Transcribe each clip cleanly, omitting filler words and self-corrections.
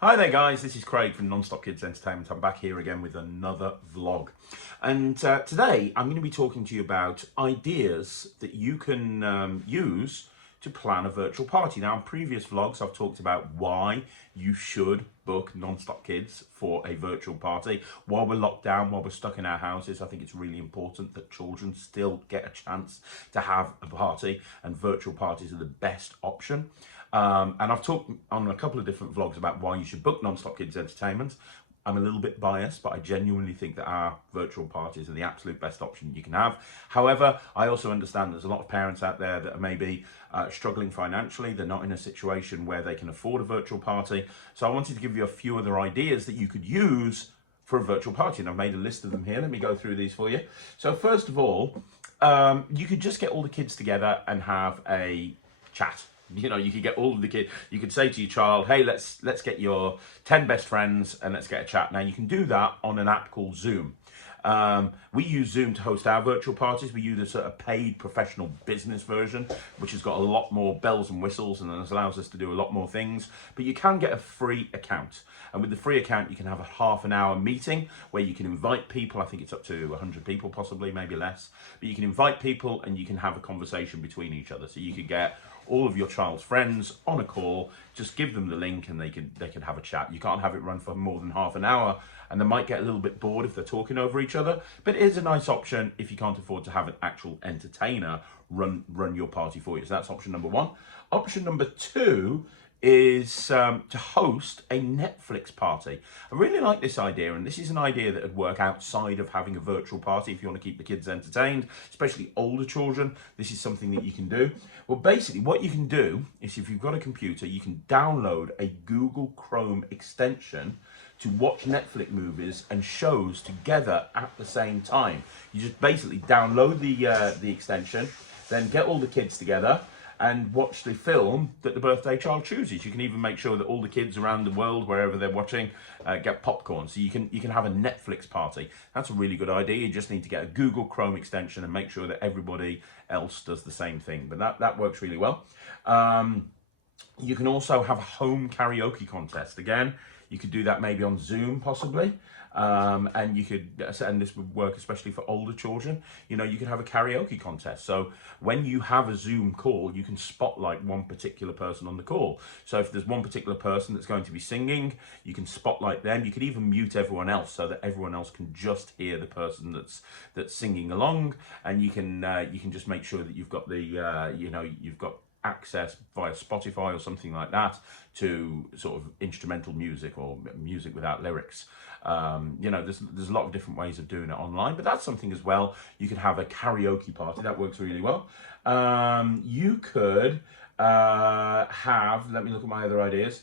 Hi there guys, this is Craig from Non-Stop Kids Entertainment. I'm back here again with another vlog. And today I'm going to be talking to you about ideas that you can use to plan a virtual party. Now in previous vlogs I've talked about why you should book Non-Stop Kids for a virtual party. While we're locked down, while we're stuck in our houses, I think it's really important that children still get a chance to have a party, and virtual parties are the best option. And I've talked on a couple of different vlogs about why you should book Non-Stop Kids Entertainment. I'm a little bit biased, but I genuinely think that our virtual parties are the absolute best option you can have. However, I also understand there's a lot of parents out there that are maybe struggling financially. They're not in a situation where they can afford a virtual party. So I wanted to give you a few other ideas that you could use for a virtual party, and I've made a list of them here. Let me go through these for you. So first of all, you could just get all the kids together and have a chat. You know, you could get all of the kids, you could say to your child, hey, let's get your 10 best friends and let's get a chat. Now you can do that on an app called Zoom. We use Zoom to host our virtual parties. We use a sort of paid professional business version, which has got a lot more bells and whistles and allows us to do a lot more things. But you can get a free account. And with the free account, you can have a half-an-hour meeting where you can invite people. I think it's up to 100 people, possibly, maybe less. But you can invite people and you can have a conversation between each other. So you could get all of your child's friends on a call, just give them the link and they can have a chat. You can't have it run for more than half an hour, and they might get a little bit bored if they're talking over each other, but it is a nice option if you can't afford to have an actual entertainer run your party for you. So that's option number one. Option number two is to host a Netflix party. I really like this idea, and this is an idea that would work outside of having a virtual party if you want to keep the kids entertained, especially older children. This is something that you can do. Well, basically what you can do is, if you've got a computer, you can download a Google Chrome extension to watch Netflix movies and shows together at the same time. You just basically download the extension, then get all the kids together and watch the film that the birthday child chooses. You can even make sure that all the kids around the world, wherever they're watching, get popcorn. So you can have a Netflix party. That's a really good idea. You just need to get a Google Chrome extension and make sure that everybody else does the same thing. But that works really well. You can also have a home karaoke contest. Again, you could do that maybe on Zoom, possibly. And you could, and this would work especially for older children, you know, you could have a karaoke contest. So when you have a Zoom call, you can spotlight one particular person on the call. So if there's one particular person that's going to be singing, you can spotlight them. You could even mute everyone else so that everyone else can just hear the person that's singing along. And you can just make sure that you've got the, you've got access via Spotify or something like that to sort of instrumental music or music without lyrics. There's a lot of different ways of doing it online, but that's something as well. You could have a karaoke party. That works really well. You could have, let me look at my other ideas.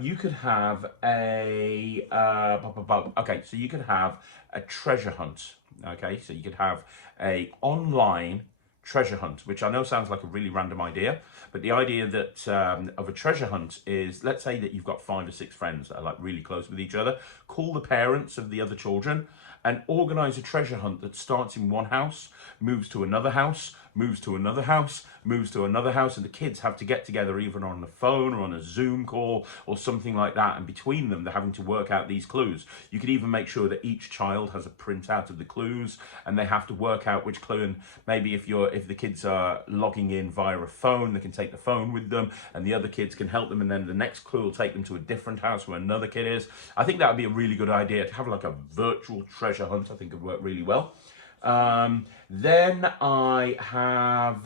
You could have okay, so you could have a treasure hunt. Okay, so you could have a online treasure hunt, which I know sounds like a really random idea, but the idea that of a treasure hunt is, let's say that you've got 5 or 6 friends that are like really close with each other. Call the parents of the other children and organize a treasure hunt that starts in one house, moves to another house, moves to another house, moves to another house, and the kids have to get together either on the phone or on a Zoom call or something like that, and between them they're having to work out these clues. You could even make sure that each child has a printout of the clues and they have to work out which clue, and maybe if the kids are logging in via a phone, they can take the phone with them and the other kids can help them, and then the next clue will take them to a different house where another kid is. I think that would be a really good idea to have like a virtual treasure hunt. I think it would work really well. Then I have,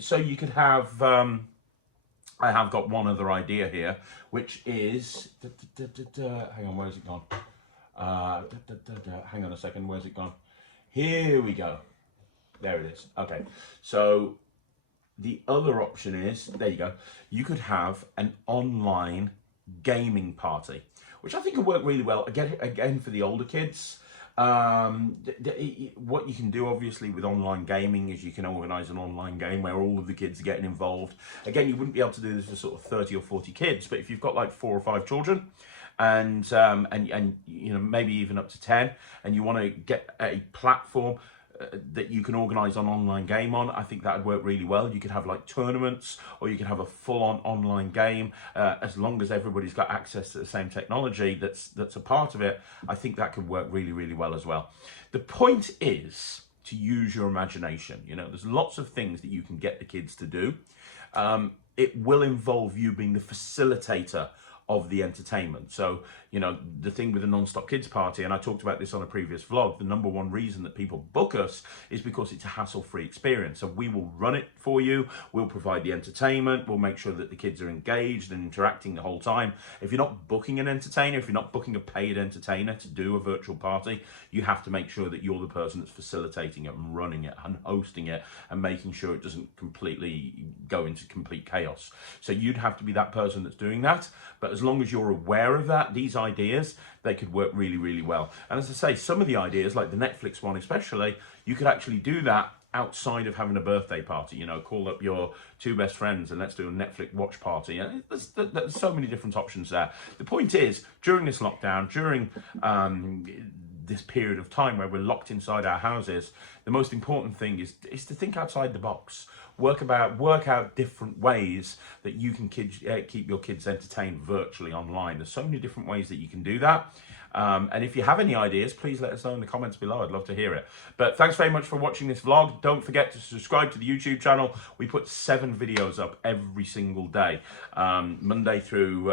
so you could have, I have got one other idea here, which is, hang on, where's it gone? Hang on a second, where's it gone? Here we go. There it is. Okay, so the other option is, there you go, you could have an online gaming party, which I think would work really well. Again for the older kids. What you can do obviously with online gaming is you can organize an online game where all of the kids are getting involved. Again, you wouldn't be able to do this for sort of 30 or 40 kids, but if you've got like 4 or 5 children and you know, maybe even up to 10, and you want to get a platform, that you can organize an online game on. I think that would work really well. You could have like tournaments, or you could have a full-on online game, as long as everybody's got access to the same technology that's a part of it. I think that could work really, really well as well. The point is to use your imagination. You know, there's lots of things that you can get the kids to do. It will involve you being the facilitator of the entertainment. So, you know, the thing with the Non-Stop Kids Party, and I talked about this on a previous vlog, the number one reason that people book us is because it's a hassle-free experience. So we will run it for you, we'll provide the entertainment, we'll make sure that the kids are engaged and interacting the whole time. If you're not booking an entertainer, if you're not booking a paid entertainer to do a virtual party, you have to make sure that you're the person that's facilitating it and running it and hosting it and making sure it doesn't completely go into complete chaos. So you'd have to be that person that's doing that. But as long as you're aware of that, these ideas, they could work really, really well. And as I say, some of the ideas, like the Netflix one especially, you could actually do that outside of having a birthday party. You know, call up your two best friends and let's do a Netflix watch party. And there's so many different options there. The point is, during this lockdown, during this period of time where we're locked inside our houses, the most important thing is to think outside the box. Work out different ways that you can keep your kids entertained virtually online. There's so many different ways that you can do that. And if you have any ideas, please let us know in the comments below. I'd love to hear it. But thanks very much for watching this vlog. Don't forget to subscribe to the YouTube channel. We put 7 videos up every single day, Monday through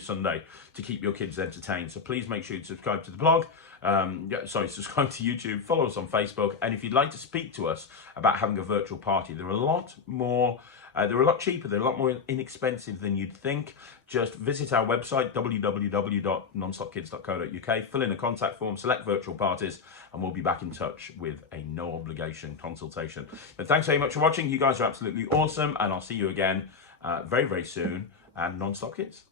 Sunday, to keep your kids entertained. So please make sure you subscribe to the blog. Subscribe to YouTube, follow us on Facebook, and if you'd like to speak to us about having a virtual party, they're a lot cheaper, they're a lot more inexpensive than you'd think. Just visit our website, www.nonstopkids.co.uk, fill in a contact form, select virtual parties, and we'll be back in touch with a no obligation consultation. But thanks very much for watching. You guys are absolutely awesome, and I'll see you again very, very soon. And Non-Stop Kids.